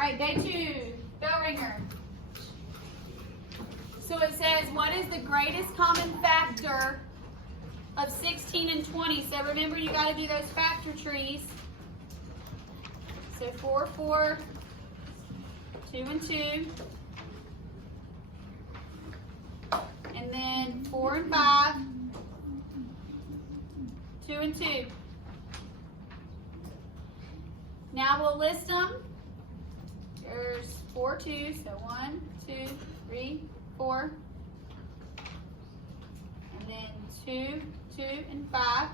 right, day 2, bell ringer. So it says, what is the greatest common factor of 16 and 20? So remember, you got to do those factor trees. So 4, 4, 2 and 2. And then 4 and 5, 2 and 2. Now we'll list them. There's 4 2, so 1, 2, 3, 4. And then 2, 2, and 5.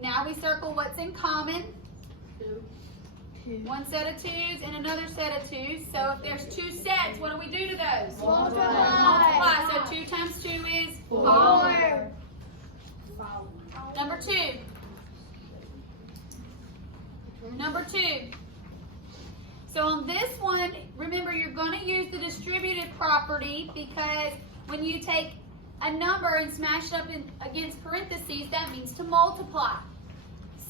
Now we circle what's in common. 2. One set of 2s and another set of 2s. So if there's 2 sets, what do we do to those? Multiply. So 2 times 2 is 4. Number 2. Number 2. So on this one, remember you're going to use the distributive property because when you take a number and smash it up against parentheses, that means to multiply.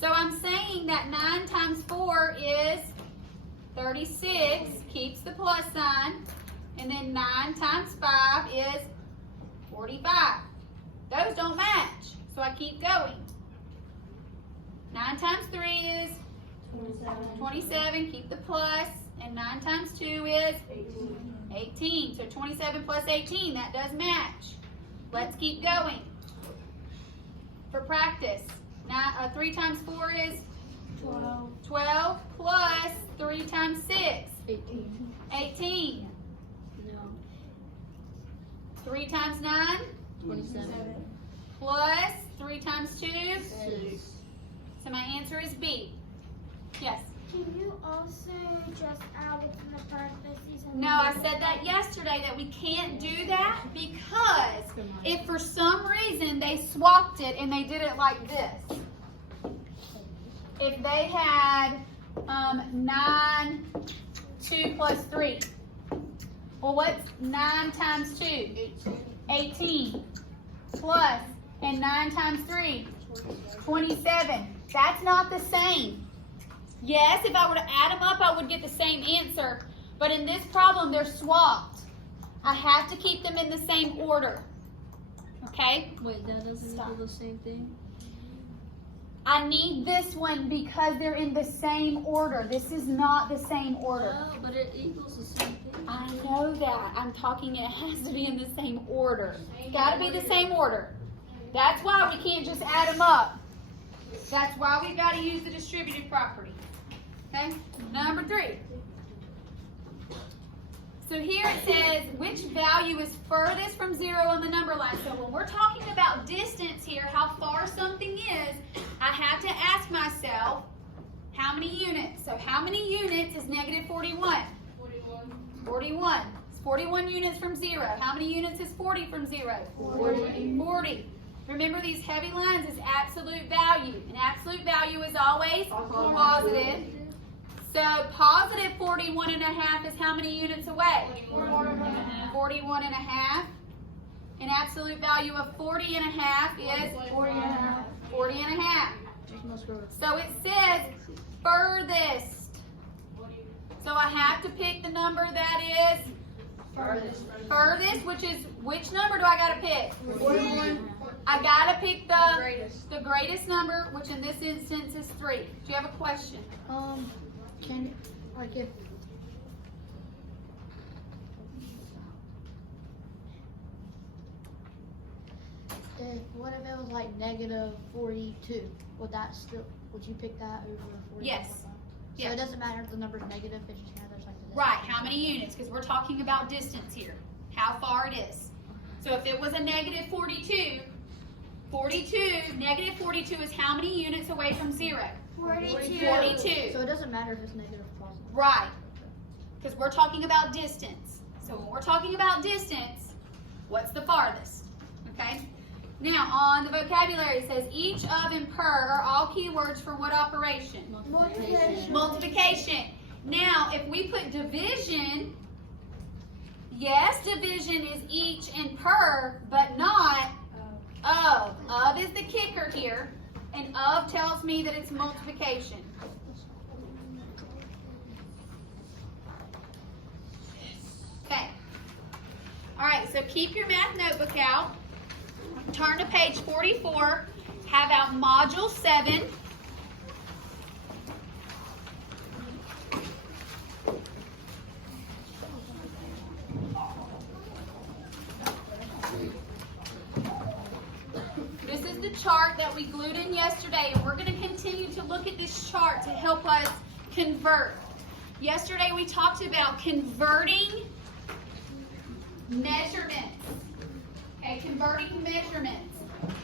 So I'm saying that 9 times 4 is 36, keeps the plus sign, and then 9 times 5 is 45. Those don't match, so I keep going. 9 times 3 is 27, keep the plus, and 9 times 2 is 18. So 27 plus 18, that does match. Let's keep going. For practice, 3 times 4 is 12. 12 plus 3 times 6, 18. 18. No. 3 times 9 27. plus 3 times 2. 6. So my answer is B. Yes. Can you also just add within the parentheses? No, I said that yesterday that we can't do that because if for some reason they swapped it and they did it like this. If they had 9, 2 plus 3. Well, what's 9 times 2? 18. Plus, and 9 times 3? 27. That's not the same. Yes, if I were to add them up, I would get the same answer. But in this problem, they're swapped. I have to keep them in the same order. Okay? Wait, that doesn't equal the same thing? I need this one because they're in the same order. This is not the same order. No, but it equals the same thing. I know that. I'm talking it has to be in the same order. It's got to be the same order. That's why we can't just add them up. That's why we've got to use the distributive property. Okay? Number 3. So here it says, which value is furthest from 0 on the number line? So when we're talking about distance here, how far something is, I have to ask myself, how many units? So how many units is negative 41? 41. It's 41 units from 0. How many units is 40 from 0? 40. Remember, these heavy lines is absolute value. And absolute value is always positive. So positive 41 and a half is how many units away? 41 and a half. And absolute value of 40 and a half is 40 and a half. So it says furthest. So I have to pick the number that is furthest, which is, which number do I got to pick? 41. I got to pick the greatest number, which in this instance is 3. Do you have a question? Can, like, if what if it was like negative 42? Would you pick that over 40? Yes. So Yes. it doesn't matter if the number's negative, it's just kind of like the Right, how many units? Because we're talking about distance here, how far it is. So if it was a negative 42, negative 42 is how many units away from 0? 42. 42. So it doesn't matter if it's negative or positive. Right, because we're talking about distance. So when we're talking about distance, what's the farthest? Okay? Now, on the vocabulary, it says each of and per are all keywords for what operation? Multiplication. Multiplication. Now, if we put division, yes, division is each and per, but not of. Of is the kicker here, and of tells me that it's multiplication. so keep your math notebook out. Turn to page 44. Have out module 7. This is the chart that we glued in yesterday, and we're going to continue to look at this chart to help us convert. Yesterday we talked about converting measurements. Okay, converting measurements.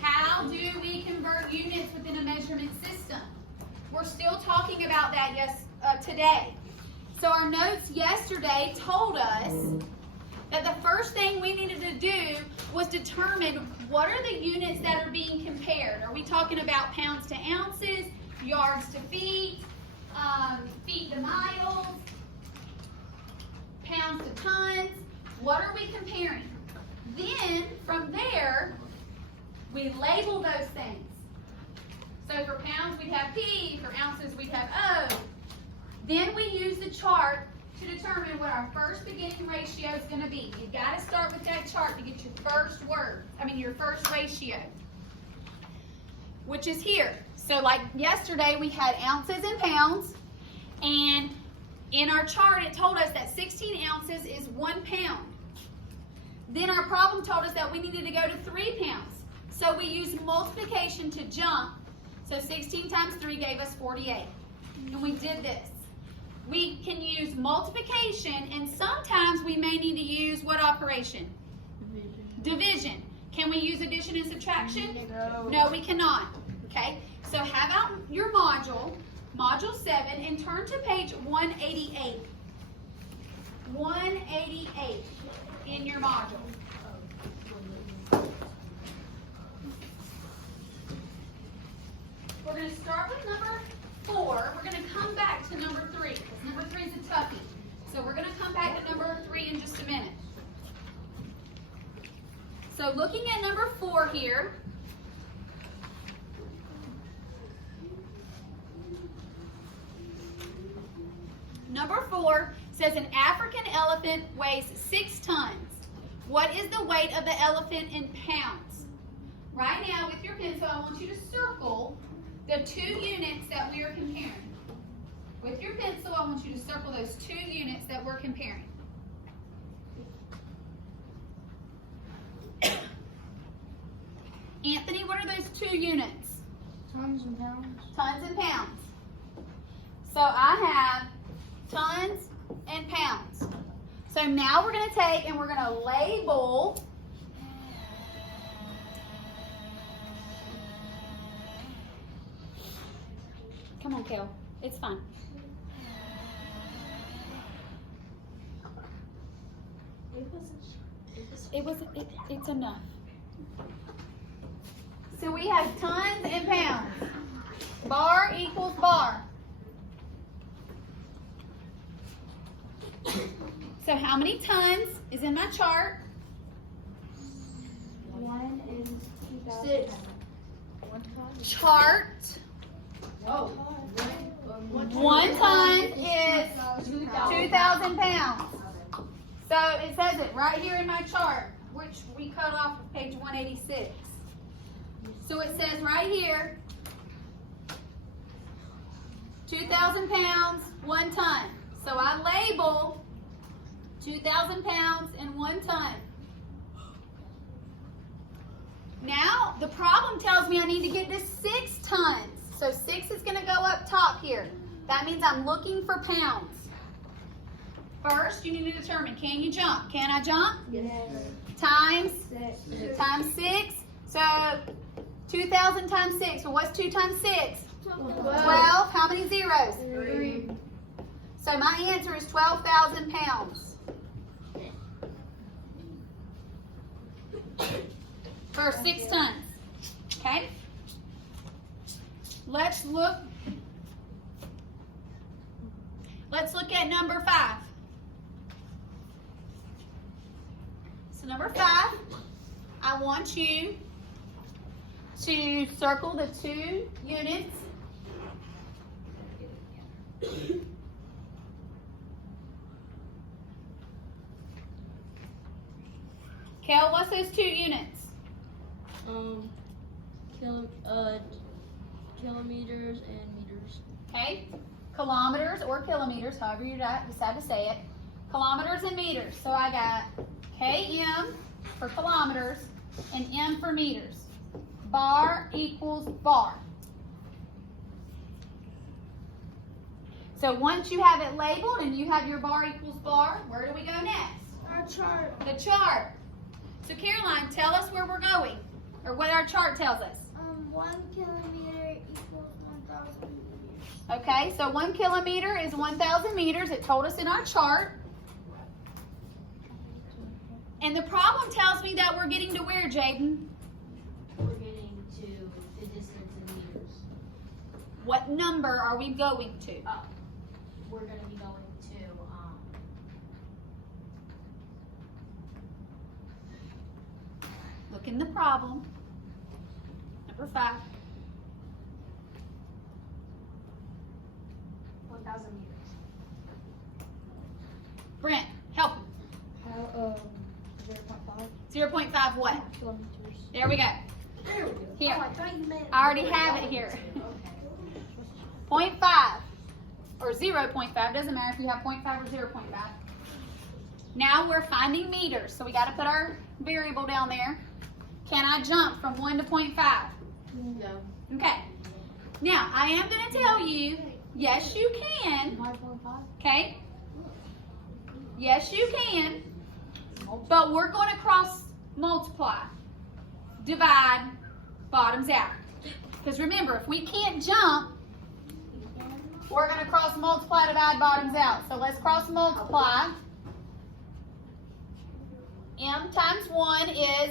How do we convert units within a measurement system? We're still talking about that today. So our notes yesterday told us that the first thing we needed to do was determine what are the units that are being compared. Are we talking about pounds to ounces, yards to feet, feet to miles, pounds to tons? What are we comparing? Then, from there, we label those things. So for pounds, we'd have P. For ounces, we'd have O. Then we use the chart to determine what our first beginning ratio is going to be. You've got to start with that chart to get your first ratio, which is here. So like yesterday, we had ounces and pounds, and in our chart, it told us that 16 ounces is 1 pound. Then our problem told us that we needed to go to 3 pounds. So we used multiplication to jump. So 16 times 3 gave us 48. And we did this. We can use multiplication, and sometimes we may need to use what operation? Division. Can we use addition and subtraction? No, we cannot. Okay? So have out your module 7, and turn to page 188. 188 in your module. We're going to start with number 4. We're going to come back to number 3, because number 3 is a toughie. So we're going to come back to number 3 in just a minute. So looking at number 4 here, number 4 says an African elephant weighs 6 tons. What is the weight of the elephant in pounds? Right now with your pencil, I want you to circle the 2 units that we are comparing. With your pencil, I want you to circle those 2 units that we're comparing. Anthony, what are those 2 units? Tons and pounds. Tons and pounds. So I have tons and pounds. So now we're going to take and we're going to label Come on, Kale. It's fine. It's enough. So we have tons and pounds. Bar equals bar. So how many tons is in my chart? 1 and 6. Chart. Oh. 1 ton is 2,000 pounds. So it says it right here in my chart, which we cut off of page 186. So it says right here, 2,000 pounds, 1 ton. So I label 2,000 pounds and 1 ton. Now the problem tells me I need to get to 6 tons. So 6 is going to go up top here. That means I'm looking for pounds. First, you need to determine, can you jump? Can I jump? Yes. Times? 6. Times 6. So 2,000 times 6. So what's 2 times 6? 12. How many zeros? 3. So my answer is 12,000 pounds. For 6 tons. Okay? Let's look at number 5. So number 5, I want you to circle the 2 units. Kel, what's those 2 units? Kilometers and meters. Okay, kilometers or kilometers, however you decide to say it. Kilometers and meters. So I got km for kilometers and m for meters. Bar equals bar. So once you have it labeled and you have your bar equals bar, where do we go next? Our chart. The chart. So Caroline, tell us where we're going, or what our chart tells us. 1 kilometer equals 1,000 meters. Okay, so 1 kilometer is 1,000 meters. It told us in our chart. And the problem tells me that we're getting to where, Jaden? We're getting to the distance in meters. What number are we going to? We're going to be going to, Look in the problem. Number 5. 1,000 meters. Brent, help him. How, 0.5 0.5 what? kilometers. There we go. There we go. Here. Oh, I thought you meant. I already have it here. 0.5 or 0.5, doesn't matter if you have 0.5 or 0.5. Now we're finding meters, so we got to put our variable down there. Can I jump from 1 to 0.5? No. Okay. Now, I am going to tell you, yes, you can. 9.5. Okay? Yes, you can. But we're going to cross multiply. Divide, bottoms out. Because remember, if we can't jump, we're going to cross multiply, divide, bottoms out. So let's cross multiply. M times 1 is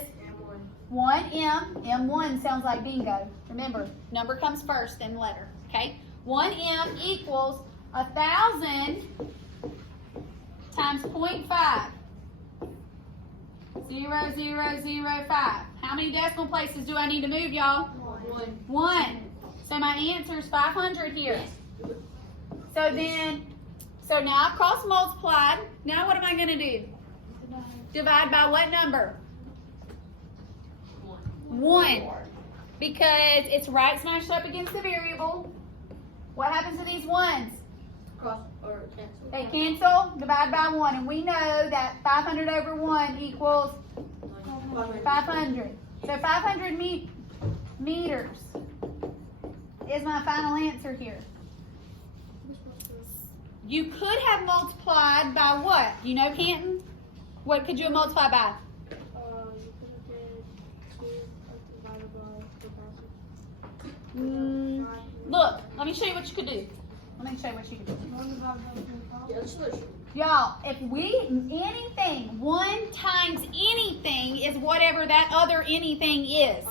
1M. M1 sounds like bingo. Remember, number comes first, then letter. Okay? 1M equals 1,000 times 0.5. 0.0005. How many decimal places do I need to move, y'all? 1. So my answer is 500 here. So now I've cross multiplied. Now what am I going to do? Divide by what number? 1. Because it's right smashed up against the variable. What happens to these 1s? Cross or cancel. They cancel, divide by 1. And we know that 500 over 1 equals 500. So 500 meters is my final answer here. You could have multiplied by what? You know, Canton? What could you have multiplied by? You could have did 2 divided by 4,000. Look, let me show you what you could do. Let me show you what you could do. Yeah, that's what Y'all, if anything, 1 times anything is whatever that other anything is.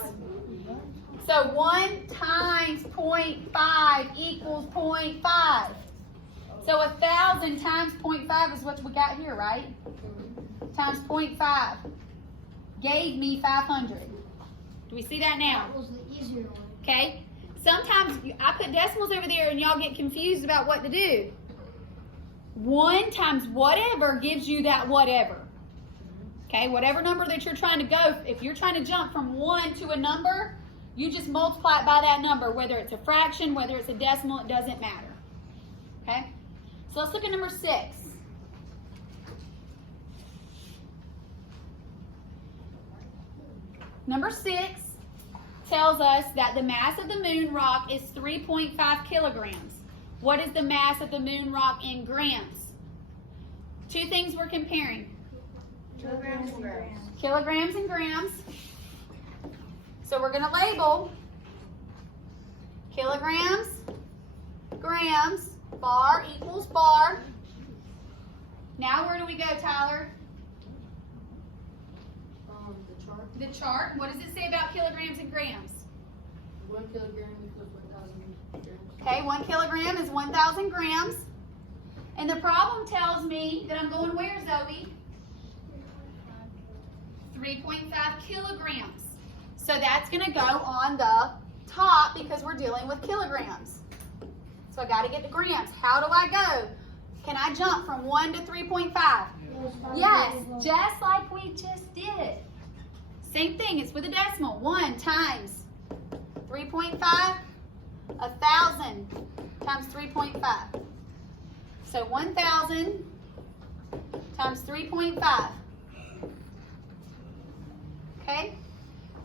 So 1 times 0.5 equals 0.5. So 1,000 times 0.5 is what we got here, right? Times 0.5 gave me 500. Do we see that now? That was the easier one. Okay? Sometimes I put decimals over there and y'all get confused about what to do. 1 times whatever gives you that whatever. Okay? Whatever number that you're trying to go, if you're trying to jump from 1 to a number, you just multiply it by that number, whether it's a fraction, whether it's a decimal, it doesn't matter. Okay? So let's look at number 6. Number 6 tells us that the mass of the moon rock is 3.5 kilograms. What is the mass of the moon rock in grams? 2 things we're comparing. Kilograms and grams. Kilograms and grams. So we're going to label kilograms, grams, bar equals bar. Now where do we go, Tyler? the chart. The chart. What does it say about kilograms and grams? 1 kilogram equals 1,000 grams. Okay, 1 kilogram is 1,000 grams. And the problem tells me that I'm going where, Zoe? 3.5 kilograms. So that's going to go on the top because we're dealing with kilograms. So I got to get the grams. How do I go? Can I jump from 1 to 3.5? Yes, just like we just did. Same thing, it's with a decimal. 1 times 3.5, 1,000 times 3.5. So 1,000 times 3.5. Okay?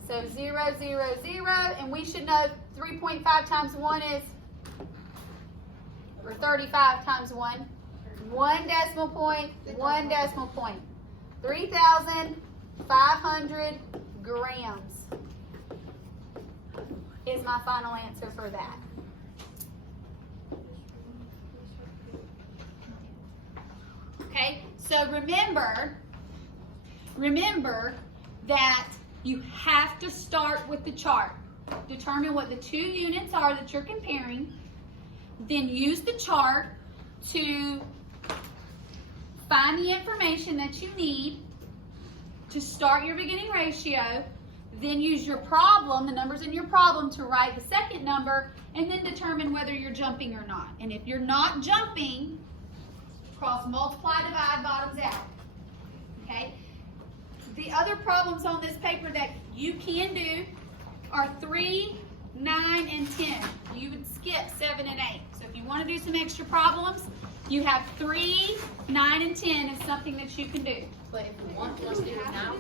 So 0, 0, 0, and we should know 3.5 times 1 is, or 35 times 1. 1 decimal point, 1 decimal point. 3,500 grams is my final answer for that. Okay, so remember that you have to start with the chart. Determine what the 2 units are that you're comparing, then use the chart to find the information that you need to start your beginning ratio, then use your problem, the numbers in your problem, to write the second number, and then determine whether you're jumping or not. And if you're not jumping, cross multiply, divide, bottoms out. Okay? The other problems on this paper that you can do are 3, 9, and 10. You would skip 7 and 8. So if you want to do some extra problems, you have 3, 9, and 10 is something that you can do. But if we want, let's do it now.